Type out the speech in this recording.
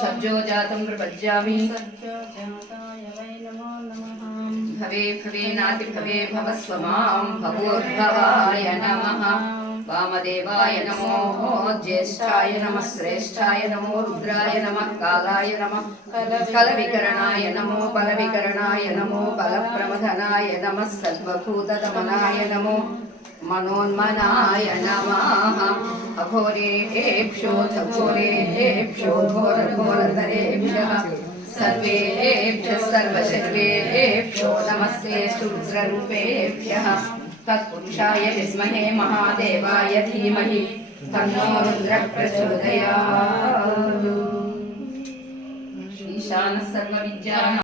सब्जो जातं प्रपज्यामि भवे भवे नाति भवे भवस्व मां भवोद्भवाय नमः वामदेवाय नमो ज्येष्ठाय नमः श्रेष्ठाय नमो रुद्राय नमः कालाय नमः कलविकरणाय नमो बलविकरणाय नमो बलप्रमथनाय नमः सर्वभूतदमनाय नमो मनोन्मनाय नमः अघोरेभ्यो घोरेभ्यो घोरघोरधरेभ्यः सर्वेभ्यः सर्वशर्वेभ्यो नमस्ते रुद्ररूपेभ्यः तत्पुरुषाय विद्महे महादेवाय धीमहि तन्नो रुद्रः प्रचोदयात्। ईशानः सर्वविद्यानां